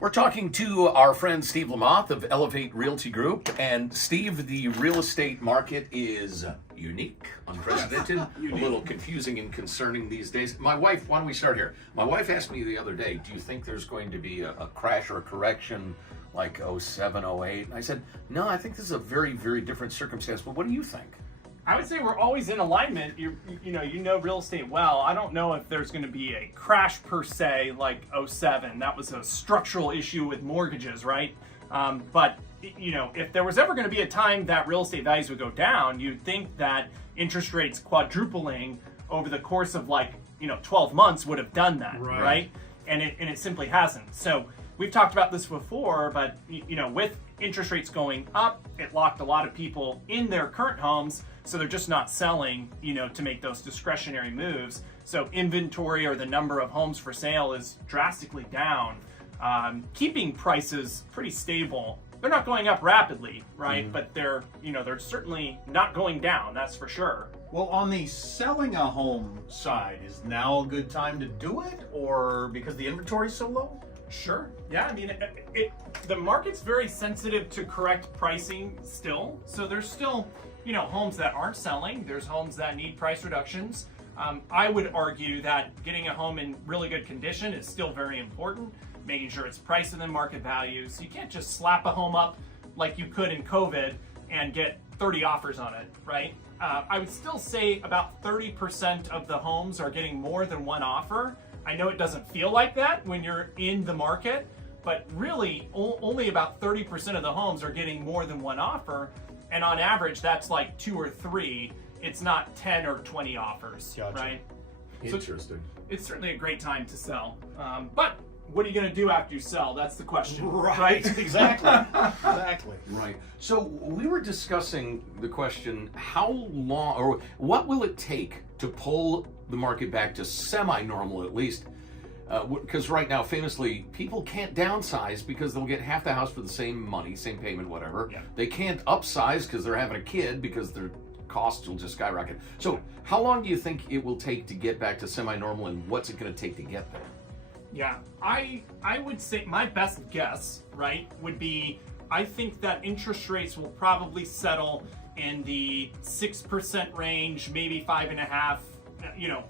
We're talking to our friend Steve Lamothe of Elevate Realty Group. And Steve, the real estate market is unique, unprecedented, a little confusing and concerning these days. My wife, why don't we start here? My wife asked me the other day, do you think there's going to be a crash or a correction like 07, 08? And I said, no, I think this is a very, very different circumstance. But what do you think? I would say we're always in alignment. You know real estate well. I don't know if there's going to be a crash per se like 07. That was a structural issue with mortgages, right? But if there was ever going to be a time that real estate values would go down, you'd think that interest rates quadrupling over the course of 12 months would have done that, right? And it simply hasn't. So we've talked about this before, but with interest rates going up, it locked a lot of people in their current homes. So they're just not selling, to make those discretionary moves. So inventory or the number of homes for sale is drastically down, keeping prices pretty stable. They're not going up rapidly, right? But they're certainly not going down. That's for sure. Well, on the selling a home side, is now a good time to do it, or because the inventory is so low? Sure. Yeah. I mean, the market's very sensitive to correct pricing still. So there's still homes that aren't selling. There's homes that need price reductions. I would argue that getting a home in really good condition is still very important, making sure it's priced within market value. So you can't just slap a home up like you could in COVID and get 30 offers on it, right? I would still say about 30% of the homes are getting more than one offer. I know it doesn't feel like that when you're in the market, but really only about 30% of the homes are getting more than one offer. And on average, that's like 2 or 3. It's not 10 or 20 offers, right? Interesting. So it's certainly a great time to sell. But what are you going to do after you sell? That's the question, right? Exactly. Exactly. Right. So we were discussing the question, how long, or what will it take to pull the market back to semi-normal at least? Because right now, famously, people can't downsize because they'll get half the house for the same money, same payment, whatever. Yeah. They can't upsize because they're having a kid because their costs will just skyrocket. So how long do you think it will take to get back to semi-normal, and what's it going to take to get there? Yeah, I would say my best guess, right, would be I think that interest rates will probably settle in the 6% range, maybe 5.5%.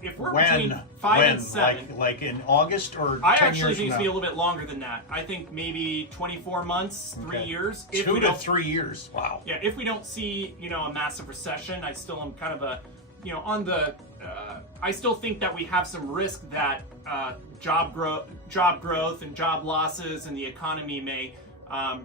If we're between 5 and 7, like in August or 10 I actually years think it's from be a little bit longer than that. I think maybe 24 months, 3 years. 2 to 3 years. Wow. Yeah, if we don't see a massive recession, I still am kind of on the. I still think that we have some risk that job growth and job losses and the economy may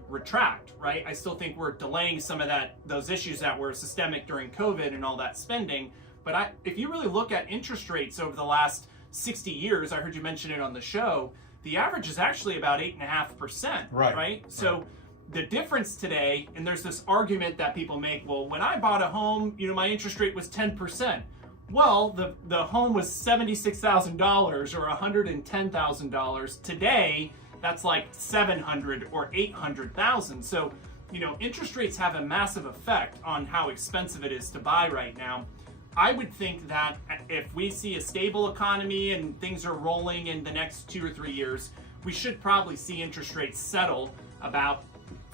retract. Right. I still think we're delaying some of those issues that were systemic during COVID and all that spending. But if you really look at interest rates over the last 60 years, I heard you mention it on the show, the average is actually about 8.5%, right? So the difference today, and there's this argument that people make, well, when I bought a home, my interest rate was 10%. Well, the home was $76,000 or $110,000. Today, that's like $700,000 or $800,000. So, interest rates have a massive effect on how expensive it is to buy right now. I would think that if we see a stable economy and things are rolling in the next 2 or 3 years, we should probably see interest rates settle about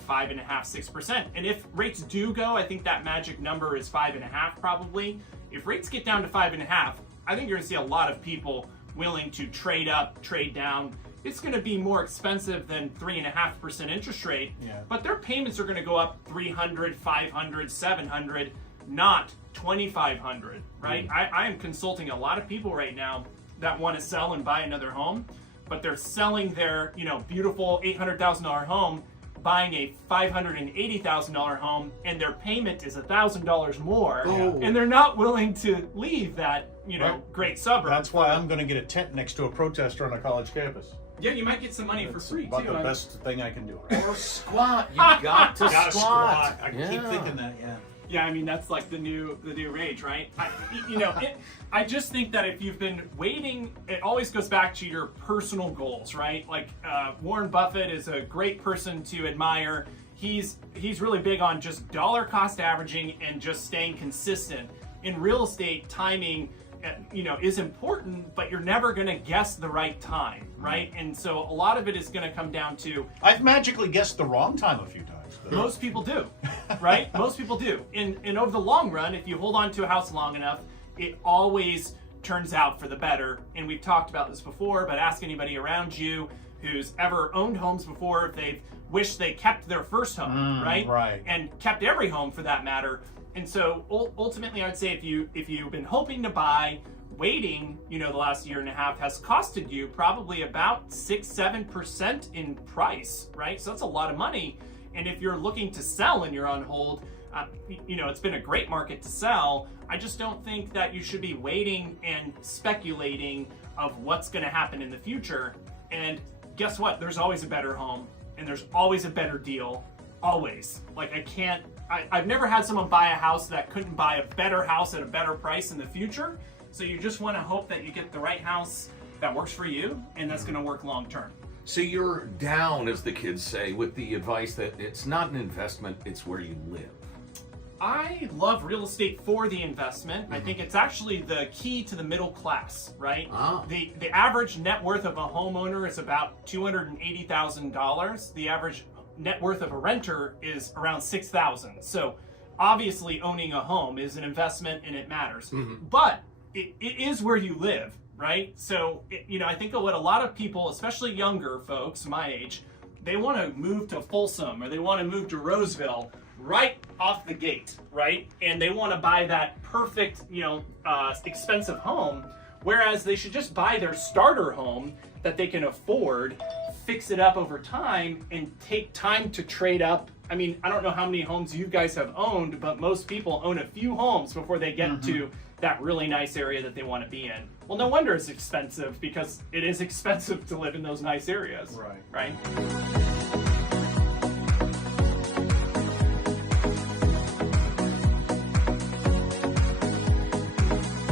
5.5%, 6%. And if rates do go, I think that magic number is 5.5 probably. If rates get down to 5.5, I think you're going to see a lot of people willing to trade up, trade down. It's going to be more expensive than 3.5% interest rate, but their payments are going to go up $300, $500, $700, not $2,500, right? I am consulting a lot of people right now that want to sell and buy another home, but they're selling their, beautiful $800,000 home, buying a $580,000 home, and their payment is $1,000 more, and they're not willing to leave that, great suburb. That's why I'm going to get a tent next to a protester on a college campus. Yeah, you might get some money for free about too. The best thing I can do. Or squat. You got to squat. I keep thinking that. Yeah. Yeah, I mean that's like the new rage, right? I just think that if you've been waiting, it always goes back to your personal goals, right? Like Warren Buffett is a great person to admire. He's really big on just dollar cost averaging and just staying consistent. In real estate, timing is important, but you're never going to guess the right time, right? And so a lot of it is going to come down to I've magically guessed the wrong time a few times. most people do, right? Most people do. And over the long run, if you hold on to a house long enough, it always turns out for the better. And we've talked about this before, but ask anybody around you who's ever owned homes before if they've wished they kept their first home, right? Right. And kept every home for that matter. And so ultimately, I would say if you've been hoping to buy, waiting, the last year and a half has costed you probably about 6-7% in price, right? So that's a lot of money. And if you're looking to sell and you're on hold, it's been a great market to sell. I just don't think that you should be waiting and speculating of what's going to happen in the future. And guess what? There's always a better home and there's always a better deal. Always. Like I've never had someone buy a house that couldn't buy a better house at a better price in the future. So you just want to hope that you get the right house that works for you and that's going to work long term. So you're down, as the kids say, with the advice that it's not an investment, it's where you live. I love real estate for the investment. I think it's actually the key to the middle class, right? Ah. The average net worth of a homeowner is about $280,000. The average net worth of a renter is around $6,000. So obviously owning a home is an investment and it matters. But it is where you live, right? So, I think of what a lot of people, especially younger folks my age, they want to move to Folsom or they want to move to Roseville right off the gate, right? And they want to buy that perfect, expensive home, whereas they should just buy their starter home that they can afford, fix it up over time, and take time to trade up. I mean, I don't know how many homes you guys have owned, but most people own a few homes before they get to that really nice area that they want to be in. Well, no wonder it's expensive, because it is expensive to live in those nice areas, right?